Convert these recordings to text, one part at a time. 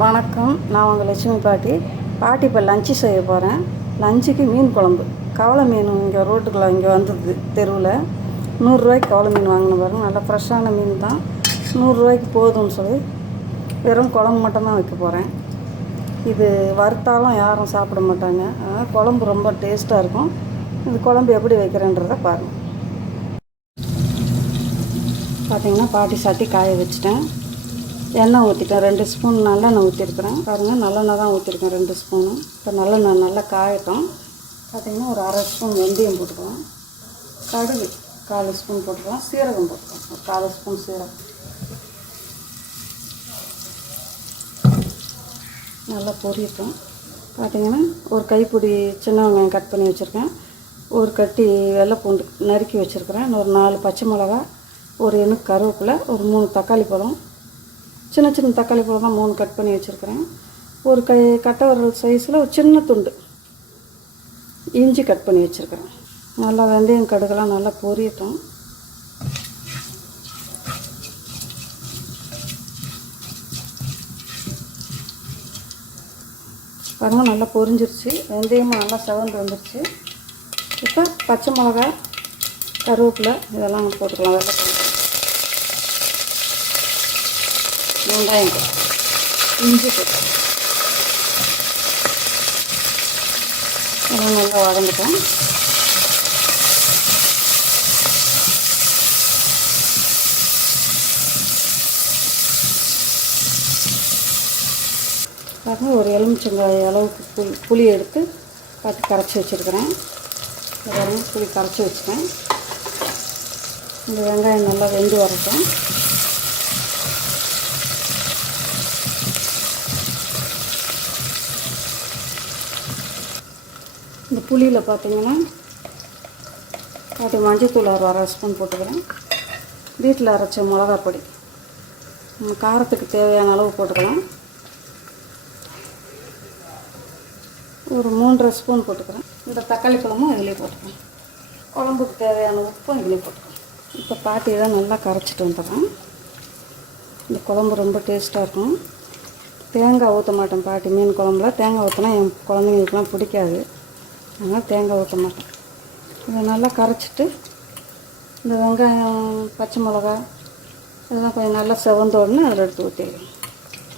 வணக்கம். நான் உங்கள் லட்சுமி பாட்டி. பாட்டி இப்போ லஞ்சு செய்ய போகிறேன் லஞ்சுக்கு மீன் குழம்பு. கவலை மீன் இங்கே ரோட்டுக்குள்ளே இங்கே வந்தது தெருவில். நூறுரூவாய்க்கு கவலை மீன் வாங்கின பாருங்க. நல்லா ஃப்ரெஷ்ஷான மீன் தான். நூறுரூவாய்க்கு போதும்னு சொல்லி வெறும் குழம்பு மட்டும்தான் வைக்க போகிறேன் இது வறுத்தாலும் யாரும் சாப்பிட மாட்டாங்க. அதனால் குழம்பு ரொம்ப டேஸ்ட்டாக இருக்கும். இது குழம்பு எப்படி வைக்கிறேன்றதை பாருங்கள் பார்த்தீங்கன்னா பாட்டி சாட்டி காய வச்சுட்டேன். எண்ணெய் ஊற்றிட்டேன். ரெண்டு ஸ்பூன் நல்லெண்ணெய் ஊற்றிருக்கிறேன். பாருங்கள் நல்லெண்ணெய் தான் ஊற்றிருக்கேன் ரெண்டு ஸ்பூனு. இப்போ நல்லெண்ணெய் நல்லா காயட்டும். பார்த்தீங்கன்னா ஒரு அரை ஸ்பூன் வெந்தயம் போட்டுக்கலாம். கடுகு கால் ஸ்பூன் போட்டுக்கலாம். சீரகம் போட்டுக்கலாம். ஒரு கால் ஸ்பூன் சீரகம். நல்லா பொரியட்டும். பார்த்தீங்கன்னா ஒரு கைப்பிடி சின்ன வெங்காயம் கட் பண்ணி வச்சுருக்கேன். ஒரு கட்டி வெள்ளை பூண்டு நறுக்கி வச்சுருக்கிறேன். ஒரு நாலு பச்சை மிளகா ஒரு எண்ணு கருவேப்பிலை ஒரு மூணு தக்காளி பழம் சின்ன சின்ன தக்காளி பழம் தான் மூணு கட் பண்ணி வச்சுருக்கிறேன். ஒரு கை கட்டை வரல் சைஸில் ஒரு சின்ன துண்டு. இஞ்சி கட் பண்ணி வச்சுருக்கிறேன். நல்லா வெந்தயம் கடுகெல்லாம் நல்லா பொரியட்டும். பாருங்கள் நல்லா பொரிஞ்சிருச்சு. வெந்தயமும் நல்லா செவந்து வந்துருச்சு. இப்போ பச்சை மிளகா கருவேப்பிலை இதெல்லாம் போட்டுக்கலாம். வெள்ளை வெங்காயம் போட்டு இஞ்சி போட்டு எல்லாம் நல்லா வதங்கிட்டோம் பாருங்கள் ஒரு எலுமிச்சங்காய் அளவுக்கு புளி புளி எடுத்து பார்த்து கரைச்சி வச்சுருக்கிறேன் பாருங்கள் புளி கரைச்சி வச்சுட்டேன் இந்த வெங்காயம் நல்லா வெந்து வரட்டும் புளியில் பார்த்தீங்கன்னா அது மஞ்சத்தூள் ஒரு அரை ஸ்பூன் போட்டுக்கிறேன். வீட்டில் அரைச்ச மிளகா பொடி நம்ம காரத்துக்கு தேவையான அளவு போட்டுக்கலாம். ஒரு மூன்றரை ஸ்பூன் போட்டுக்கிறேன். இந்த தக்காளி பழமும் இதிலே போட்டுக்கலாம். குழம்புக்கு தேவையான உப்பும் இதிலே போட்டுக்கலாம். இப்போ பாட்டி தான் நல்லா கரைச்சிட்டு வந்துடுறேன். இந்த குழம்பு ரொம்ப டேஸ்ட்டாக இருக்கும். தேங்காய் ஊற்ற மாட்டேன் பாட்டி மீன் குழம்புல. தேங்காய் ஊற்றினா என் குழந்தைங்களுக்குலாம் பிடிக்காது. அதனால் தேங்காய் ஊற்ற மாட்டேன். இதை நல்லா கரைச்சிட்டு இந்த வெங்காயம் பச்சை மிளகா இதெல்லாம் கொஞ்சம் நல்லா செவந்த உடனே அதில் எடுத்து ஊற்றிடுவேன்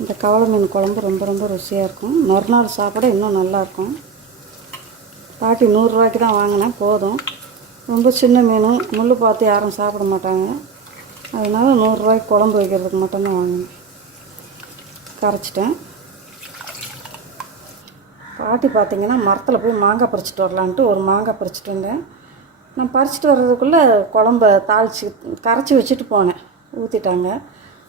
இந்த கவலை மீன் குழம்பு ரொம்ப ரொம்ப ருசியாக இருக்கும். மறுநாள் சாப்பிட இன்னும் நல்லாயிருக்கும் பாட்டி நூறுரூவாய்க்கு தான் வாங்கினேன் போதும். ரொம்ப சின்ன மீனும் முள் பார்த்து யாரும் சாப்பிட மாட்டாங்க. அதனால நூறுரூவாய்க்கு குழம்பு வைக்கிறதுக்கு மட்டும்தான் வாங்கினேன். கரைச்சிட்டேன். பாட்டி பார்த்தீங்கன்னா மரத்தில் போய் மாங்காய் பறிச்சிட்டு வரலான்ட்டு ஒரு மாங்காய் பறிச்சிட்டு வந்தேன். நான் பறிச்சிட்டு வர்றதுக்குள்ளே குழம்ப தாளித்து கரைச்சி வச்சுட்டு போனேன். ஊற்றிட்டாங்க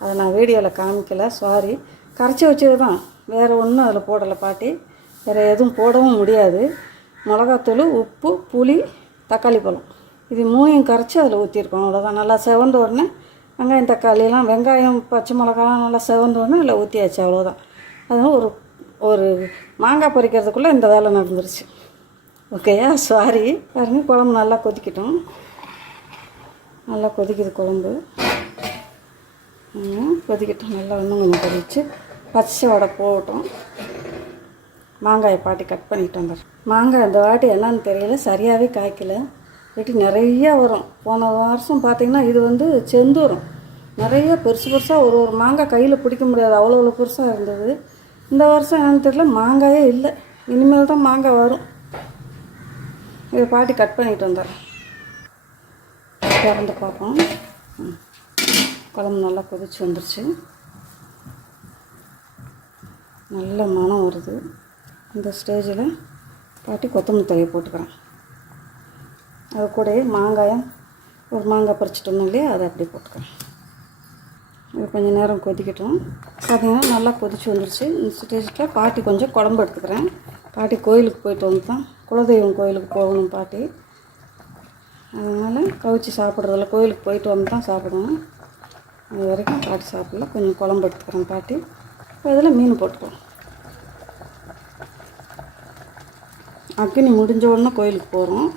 அதை நான் வீடியோவில் காமிக்கல சாரி கரைச்சி வச்சது தான் வேறு ஒன்றும் அதில் போடலை பாட்டி. வேறு எதுவும் போடவும் முடியாது. மிளகாத்தூள் உப்பு புளி தக்காளி பழம். இது மூணையும் கரைச்சி அதில் ஊற்றிருக்கோம் அவ்வளோதான் நல்லா செவந்த உடனே வெங்காயம் தக்காளியெல்லாம் வெங்காயம் பச்சை மிளகாலாம் நல்லா செவந்த உடனே அதில் ஊற்றியாச்சு அவ்வளோதான் அதனால் ஒரு ஒரு மாங்காய் பறிக்கிறதுக்குள்ளே இந்த வேலை நடந்துருச்சு. ஓகேயா சாரி பாருங்க குழம்பு நல்லா கொதிக்கட்டும். நல்லா கொதிக்குது குழம்பு. கொதிக்கட்டும். நல்லா இன்னும் கொஞ்சம் கொதிச்சு பச்சை வடை போகட்டும் மாங்காயை பாட்டி கட் பண்ணிட்டு வந்துடுறேன். மாங்காய் இந்த வாட்டி என்னன்னு தெரியல சரியாகவே காய்க்கல. வெட்டி நிறையா வரும். போன வருஷம் பார்த்தீங்கன்னா இது வந்து செந்தூரம். நிறைய பெருசு பெருசாக ஒரு ஒரு மாங்காய் கையில் பிடிக்க முடியாது. அவ்வளோ அவ்வளோ பெருசாக இருந்தது. இந்த வருஷம் என்னென்னு தெரியல மாங்காயே இல்லை. இனிமேல் தான் மாங்காய் வரும். இதை பாட்டி கட் பண்ணிட்டு வந்துடுறேன். திறந்து பார்ப்போம். குழம்பு நல்லா கொதிச்சு வந்துருச்சு. நல்ல மனம் வருது. இந்த ஸ்டேஜில் பாட்டி கொத்தமல்லி தழையை போட்டுக்கிறேன். அது கூடயே மாங்காயம் ஒரு மாங்காய் பறிச்சிட்டு வந்தோம் இல்லையா அதை அப்படியே போட்டுக்கிறேன். இது கொஞ்சம் நேரம் கொதிக்கட்டும். பார்த்தீங்கன்னா நல்லா கொதிச்சு வந்துருச்சு. இந்த ஸ்டேஜில் பாட்டி கொஞ்சம் குழம்பு எடுத்துக்கிறேன். பாட்டி கோயிலுக்கு போயிட்டு வந்து தான் குலதெய்வம் கோயிலுக்கு போகணும் பாட்டி. அதனால் கவிச்சு சாப்பிட்றதில்ல கோயிலுக்கு போயிட்டு வந்து தான் சாப்பிடுவோம் அது வரைக்கும் பாட்டி சாப்பிடல. கொஞ்சம் குழம்பு எடுத்துக்கிறேன் பாட்டி. அதில் மீன் போட்டுக்கலாம். அக்னி முடிஞ்ச உடனே கோயிலுக்கு போகிறோம்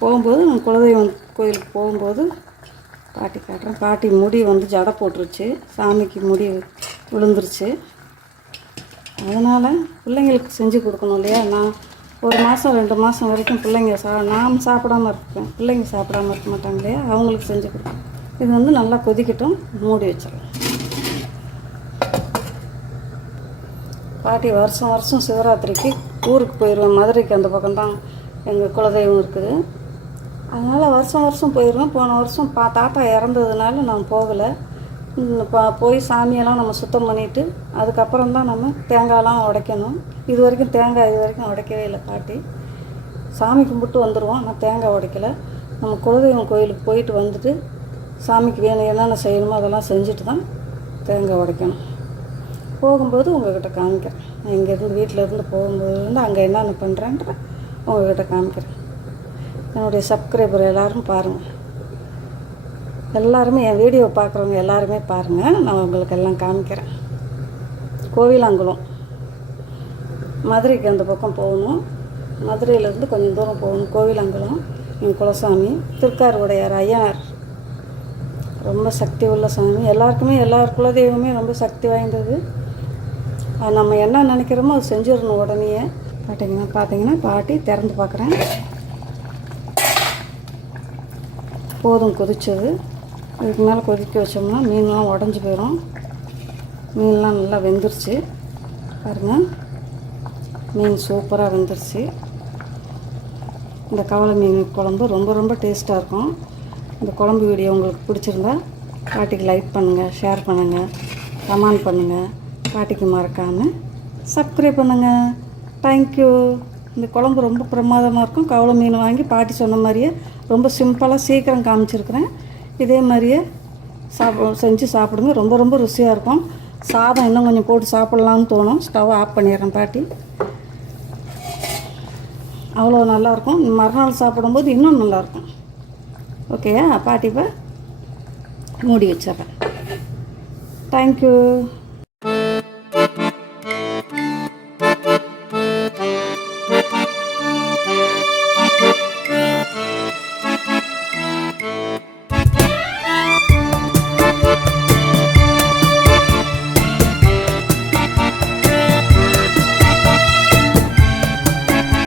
போகும்போது நான் குலதெய்வம் கோயிலுக்கு போகும்போது பாட்டி காட்டுறேன். பாட்டி முடி வந்து ஜடை போட்டுருச்சு. சாமிக்கு முடி விழுந்துருச்சு. அதனால் பிள்ளைங்களுக்கு செஞ்சு கொடுக்கணும் இல்லையா? நான் ஒரு மாதம் ரெண்டு மாதம் வரைக்கும் பிள்ளைங்க சா நாம் சாப்பிடாம இருப்பேன். பிள்ளைங்க சாப்பிடாம இருக்க மாட்டாங்க இல்லையா? அவங்களுக்கு செஞ்சு கொடுப்பேன் இது வந்து நல்லா கொதிக்கட்டும். மூடி வச்சிடலாம். பாட்டி வருஷம் வருஷம் சிவராத்திரிக்கு ஊருக்கு போயிடுவேன் மதுரைக்கு அந்த பக்கம்தான் எங்கள் குலதெய்வம் இருக்குது. அதனால் வருஷம் வருஷம் போயிடுவேன் போன வருஷம் பா தாத்தா இறந்ததுனால நான் போகலை. இப்போ போய் சாமியெல்லாம் நம்ம சுத்தம் பண்ணிவிட்டு அதுக்கப்புறம் தான் நம்ம தேங்காயெலாம் உடைக்கணும். இது வரைக்கும் தேங்காய் இது வரைக்கும் உடைக்கவே இல்லை பாட்டி. சாமி கும்பிட்டு வந்துடுவோம் ஆனால் தேங்காய் உடைக்கல. நம்ம குலதெய்வம் கோயிலுக்கு போயிட்டு வந்துட்டு சாமிக்கு வேணும் என்னென்ன செய்யணுமோ அதெல்லாம் செஞ்சுட்டு தான் தேங்காய் உடைக்கணும். போகும்போது உங்ககிட்ட காமிக்கிறேன். நான் இங்கேருந்து வீட்டில் இருந்து போகும்போது வந்து அங்கே என்னென்ன பண்ணுறேன்ற உங்ககிட்ட காமிக்கிறேன். என்னுடைய சப்ஸ்கிரைபர் எல்லோரும் பாருங்கள் எல்லாருமே என் வீடியோ பார்க்குறவங்க எல்லாருமே பாருங்கள் நான் உங்களுக்கு எல்லாம் காமிக்கிறேன். கோவிலாங்குளம். மதுரைக்கு அந்த பக்கம் போகணும். மதுரையிலேருந்து கொஞ்சம் தூரம் போகணும். கோவிலாங்குளம் என் குலசாமி திருக்கார் உடையார் ஐயனார். ரொம்ப சக்தி உள்ள சாமி. எல்லாருக்குமே எல்லார் குலதெய்வமே ரொம்ப சக்தி வாய்ந்தது. அது நம்ம என்ன நினைக்கிறோமோ அது செஞ்சிடணும் உடனே பார்த்தீங்கன்னா பார்த்தீங்கன்னா பாட்டி திறந்து பார்க்குறேன். போதும் கொதித்தது இதுக்கு மேலே கொதிக்க வச்சோம்னா மீன்லாம் உடஞ்சி போயிடும் மீன்லாம் நல்லா வெந்துருச்சு. பாருங்கள் மீன் சூப்பராக வெந்துருச்சு. இந்த கவலை மீன் குழம்பு ரொம்ப ரொம்ப டேஸ்ட்டாக இருக்கும். இந்த குழம்பு வீடியோ உங்களுக்கு பிடிச்சிருந்தா பாட்டிக்கு லைக் பண்ணுங்கள் ஷேர் பண்ணுங்கள் கமெண்ட் பண்ணுங்கள் பாட்டிக்கு மறக்காமல் சப்ஸ்கிரைப் பண்ணுங்கள் தேங்க்யூ இந்த குழம்பு ரொம்ப பிரமாதமாக இருக்கும். கவலை மீன் வாங்கி பாட்டி சொன்ன மாதிரியே ரொம்ப சிம்பிளாக சீக்கிரம் காமிச்சிருக்கிறேன். இதே மாதிரியே சாப்ப செஞ்சு சாப்பிடுங்க. ரொம்ப ரொம்ப ருசியாக இருக்கும். சாதம் இன்னும் கொஞ்சம் போட்டு சாப்பிட்லான்னு தோணும். ஸ்டவ் ஆஃப் பண்ணிடுறேன் பாட்டி. அவ்வளோ நல்லாயிருக்கும் மறுநாள் சாப்பிடும்போது இன்னும் நல்லாயிருக்கும் ஓகேயா? பாட்டி இப்போ மூடி வச்சிட்றேன். தேங்க்யூ